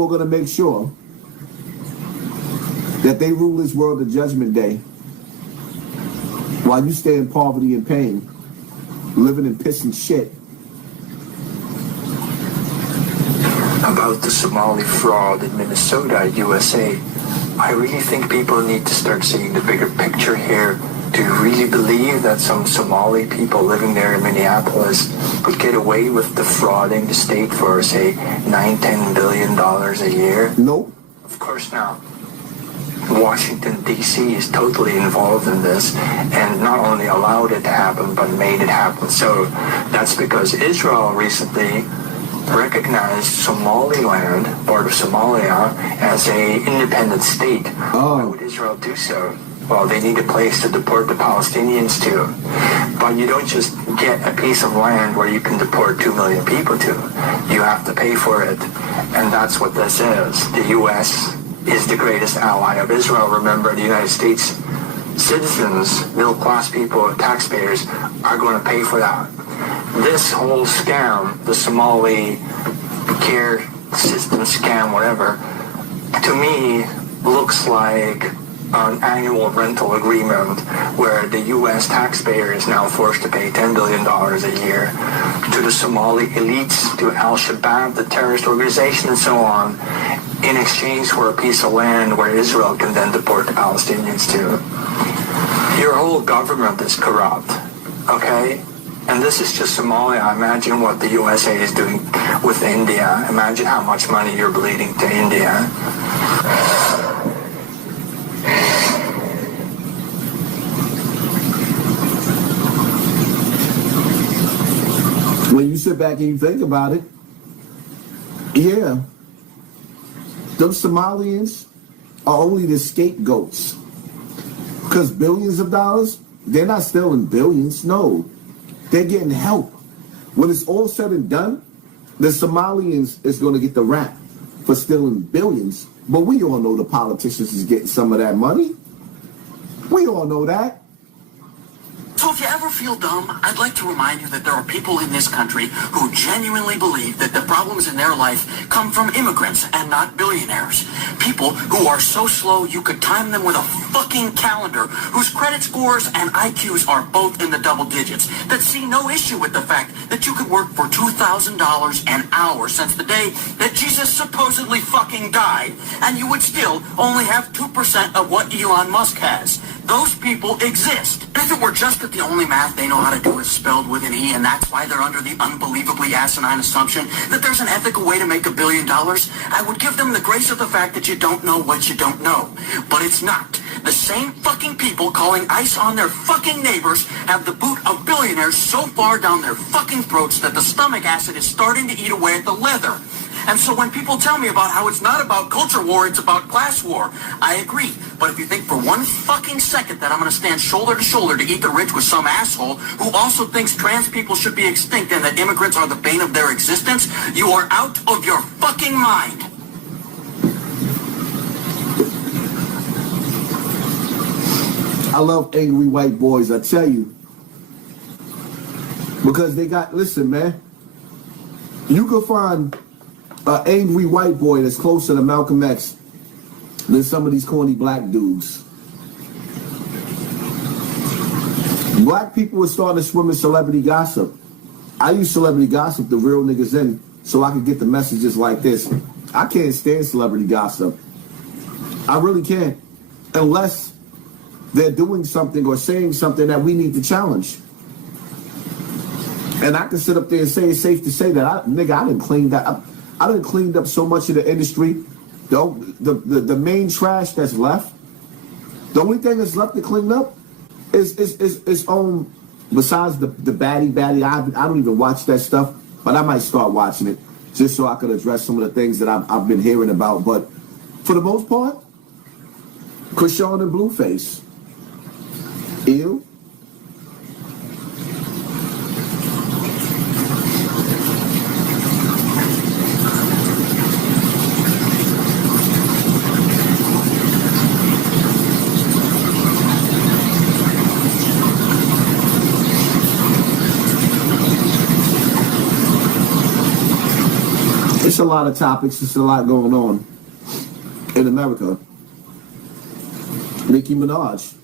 people are going to make sure that they rule this world at Judgment Day while you stay in poverty and pain, living in piss and shit. About the Somali fraud in Minnesota, USA, I really think people need to start seeing the bigger picture here. Do you really believe that some Somali people living there in Minneapolis would get away with defrauding the state for, say, $9-10 billion a year? Nope. Of course not. Washington, D.C. is totally involved in this and not only allowed it to happen, but made it happen. So that's because Israel recently recognized Somaliland, part of Somalia, as an independent state. Why would Israel do so? Well, they need a place to deport the Palestinians to. But you don't just get a piece of land where you can deport 2 million people to. You have to pay for it. And that's what this is. The U.S. is the greatest ally of Israel. Remember, the United States citizens, middle-class people, taxpayers, are going to pay for that. This whole scam, the Somali care system scam, whatever, to me looks like an annual rental agreement where the U.S. taxpayer is now forced to pay $10 billion a year to the Somali elites, to Al-Shabaab, the terrorist organization, and so on, in exchange for a piece of land where Israel can then deport the Palestinians to. Your whole government is corrupt, okay? And this is just Somalia. Imagine what the USA is doing with India. Imagine how much money you're bleeding to India. When you sit back and you think about it, yeah, those Somalians are only the scapegoats. Because billions of dollars, they're not stealing billions, no. They're getting help. When it's all said and done, the Somalians is going to get the rap for stealing billions. But we all know the politicians is getting some of that money. We all know that. So if you ever feel dumb, I'd like to remind you that there are people in this country who genuinely believe that the problems in their life come from immigrants and not billionaires. People who are so slow you could time them with a fucking calendar, whose credit scores and IQs are both in the double digits, that see no issue with the fact that you could work for $2,000 an hour since the day that Jesus supposedly fucking died, and you would still only have 2% of what Elon Musk has. Those people exist. If it were just that the only math they know how to do is spelled with an E, and that's why they're under the unbelievably asinine assumption that there's an ethical way to make $1 billion, I would give them the grace of the fact that you don't know what you don't know. But it's not. The same fucking people calling ICE on their fucking neighbors have the boot of billionaires so far down their fucking throats that the stomach acid is starting to eat away at the leather. And so when people tell me about how it's not about culture war, it's about class war, I agree. But if you think for one fucking second that I'm going to stand shoulder to shoulder to eat the rich with some asshole who also thinks trans people should be extinct and that immigrants are the bane of their existence, you are out of your fucking mind. I love angry white boys, I tell you. Because they got, listen, man, you can find an angry white boy that's closer to Malcolm X than some of these corny black dudes. Black people are starting to swim in celebrity gossip. I use celebrity gossip to reel niggas in so I can get the messages like this. I can't stand celebrity gossip. I really can't. Unless they're doing something or saying something that we need to challenge. And I can sit up there and say it's safe to say that, I didn't clean that up. I done cleaned up so much of the industry. The main trash that's left, the only thing that's left to clean up is besides the baddie. I don't even watch that stuff, but I might start watching it just so I can address some of the things that I've been hearing about. But for the most part, Krishan and Blueface. Ew. a lot of topics. It's a lot going on in America. Nicki Minaj.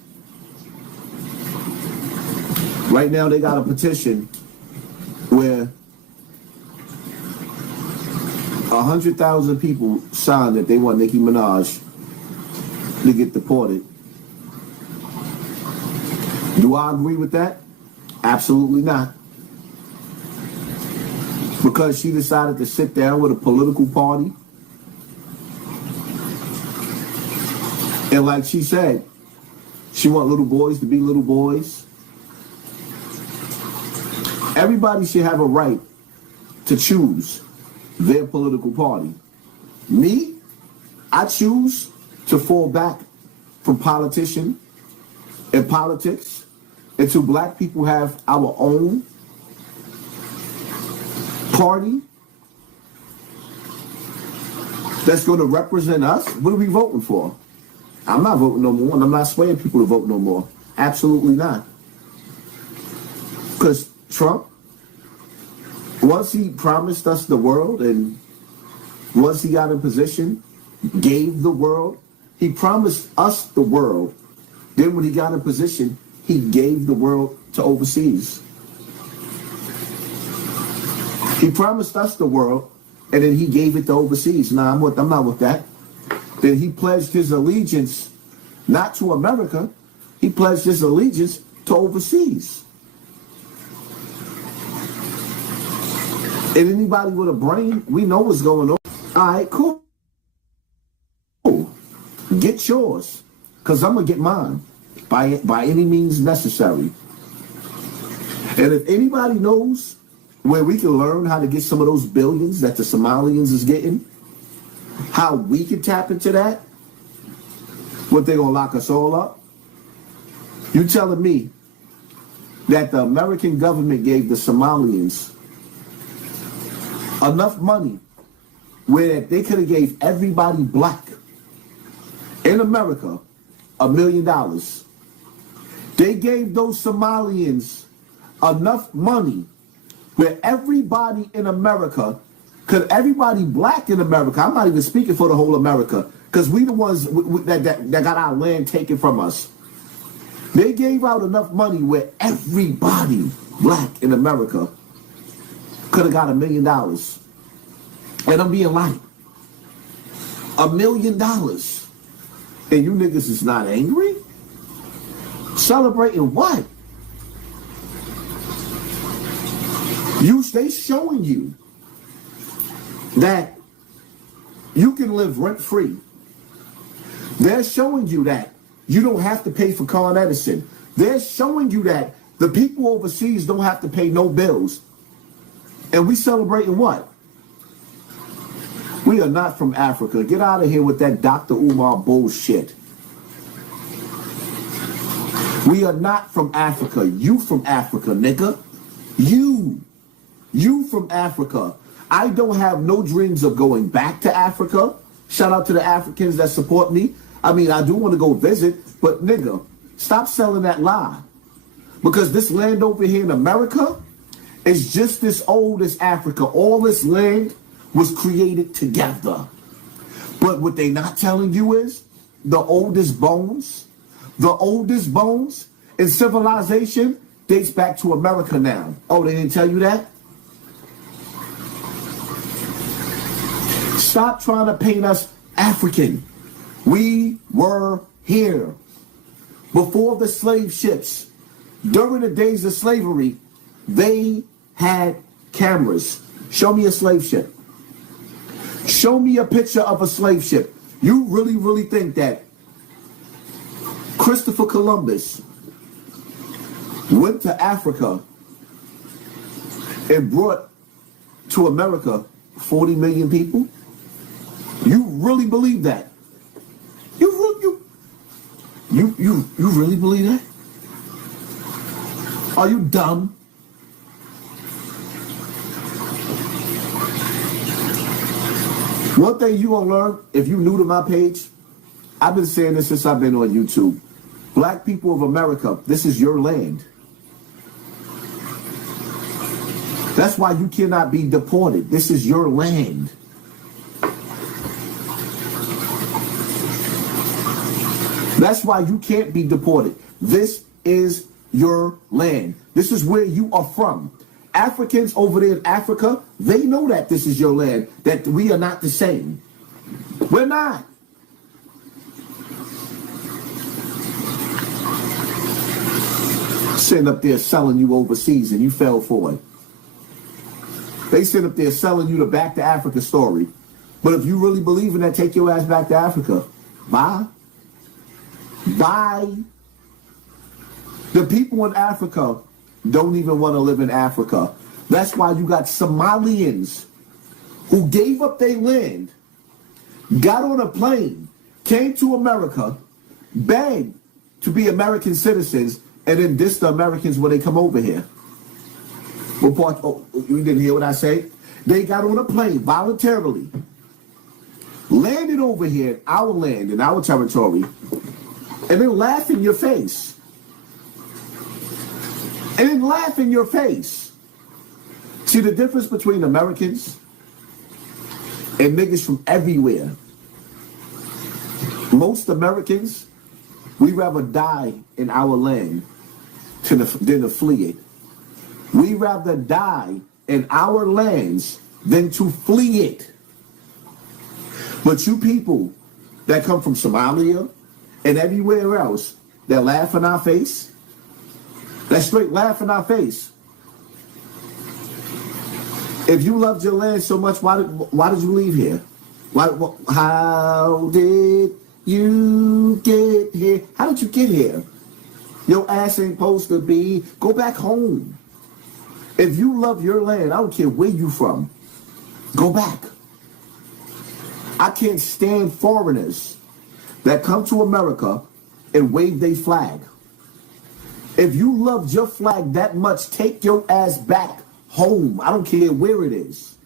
Right now they got a petition where 100,000 people signed that they want Nicki Minaj to get deported. Do I agree with that? Absolutely not. Because she decided to sit down with a political party. And like she said, she want little boys to be little boys. Everybody should have a right to choose their political party. Me, I choose to fall back from politician and politics until black people have our own party that's going to represent us. What are we voting for? I'm not voting no more, and I'm not swaying people to vote no more. Absolutely not. Because Trump, once he promised us the world, and once he got in position, gave the world, he promised us the world. Then when he got in position, he gave the world to overseas. He promised us the world, and then he gave it to overseas. Nah, I'm not with that. Then he pledged his allegiance not to America. He pledged his allegiance to overseas. And anybody with a brain, we know what's going on. All right, cool. Get yours, because I'm going to get mine by any means necessary. And if anybody knows where we can learn how to get some of those billions that the Somalians is getting, how we can tap into that, what, they going to lock us all up? You telling me that the American government gave the Somalians enough money where they could have gave everybody black in America $1 million. They gave those Somalians enough money where everybody in America, everybody black in America, I'm not even speaking for the whole America, because we the ones that got our land taken from us. They gave out enough money where everybody black in America could have got $1 million. And I'm being like, $1 million. And you niggas is not angry? Celebrating what? They showing you that you can live rent-free. They're showing you that you don't have to pay for Con Edison. They're showing you that the people overseas don't have to pay no bills. And we celebrating what? We are not from Africa. Get out of here with that Dr. Umar bullshit. We are not from Africa. You from Africa, nigga. You from Africa. I don't have no dreams of going back to Africa. Shout out to the Africans that support me. I mean, I do want to go visit, but nigga, stop selling that lie. Because this land over here in America is just as old as Africa. All this land was created together. But what they not telling you is the oldest bones in civilization dates back to America now. Oh, they didn't tell you that? Stop trying to paint us African. We were here. Before the slave ships, during the days of slavery, they had cameras. Show me a slave ship. Show me a picture of a slave ship. You really, really think that Christopher Columbus went to Africa and brought to America 40 million people? You really believe that? You really believe that? Are you dumb? One thing you gonna learn, if you new to my page, I've been saying this since I've been on YouTube. Black people of America, this is your land. That's why you cannot be deported. This is your land. That's why you can't be deported. This is your land. This is where you are from. Africans over there in Africa, they know that this is your land, that we are not the same. We're not. Sitting up there selling you overseas and you fell for it. They sit up there selling you the back to Africa story. But if you really believe in that, take your ass back to Africa. Bye. Bye. The people in Africa don't even want to live in Africa. That's why you got Somalians who gave up their land, got on a plane, came to America, begged to be American citizens, and then diss the Americans when they come over here. What part? Oh, you didn't hear what I say? They got on a plane voluntarily, landed over here in our land, in our territory, and then laugh in your face. And then laugh in your face. See the difference between Americans and niggas from everywhere. Most Americans, we rather die in our land than to flee it. We rather die in our lands than to flee it. But you people that come from Somalia and everywhere else that laugh in our face, that straight laugh in our face. If you loved your land so much, why did you leave here? How did you get here? How did you get here? Your ass ain't supposed to be. Go back home. If you love your land, I don't care where you from. Go back. I can't stand foreigners that come to America and wave their flag. If you loved your flag that much, take your ass back home. I don't care where it is.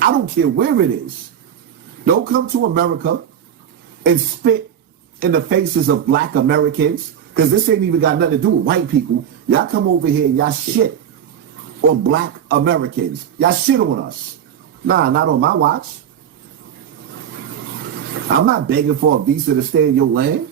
I don't care where it is. Don't come to America and spit in the faces of black Americans, because this ain't even got nothing to do with white people. Y'all come over here and y'all shit on black Americans. Y'all shit on us. Nah, not on my watch. I'm not begging for a visa to stay in your land.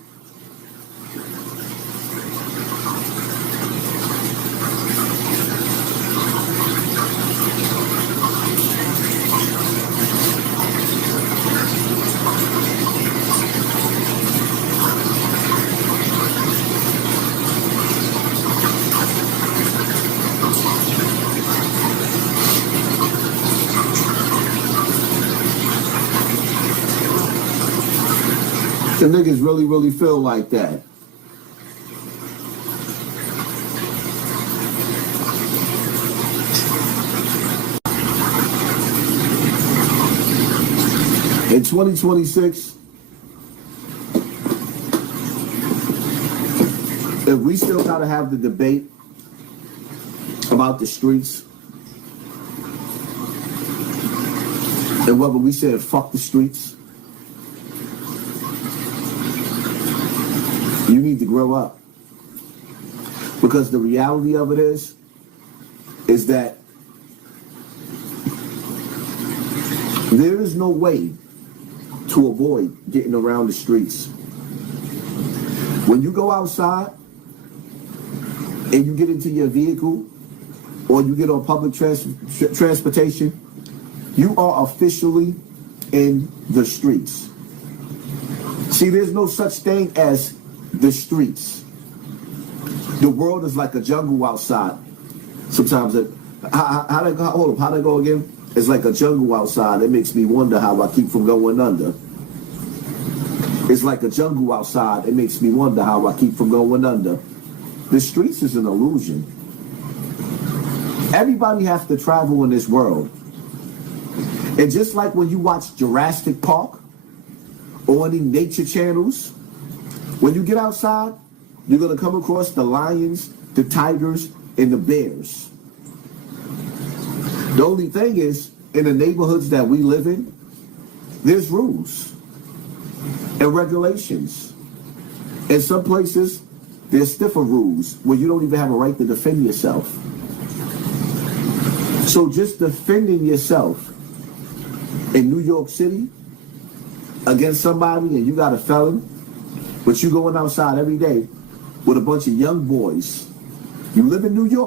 The niggas really feel like that. In 2026, if we still gotta have the debate about the streets and whether we said fuck the streets, you need to grow up. Because the reality of it is that there is no way to avoid getting around the streets. When you go outside and you get into your vehicle or you get on public transportation, you are officially in the streets. See, there's no such thing as the streets. The world is like a jungle outside. Sometimes how they go again? It's like a jungle outside. It makes me wonder how I keep from going under. It's like a jungle outside. It makes me wonder how I keep from going under. The streets is an illusion. Everybody has to travel in this world. And just like when you watch Jurassic Park or any nature channels, when you get outside, you're going to come across the lions, the tigers, and the bears. The only thing is, in the neighborhoods that we live in, there's rules and regulations. In some places, there's stiffer rules where you don't even have a right to defend yourself. So just defending yourself in New York City against somebody and you got a felon, but you going outside every day with a bunch of young boys. You live in New York.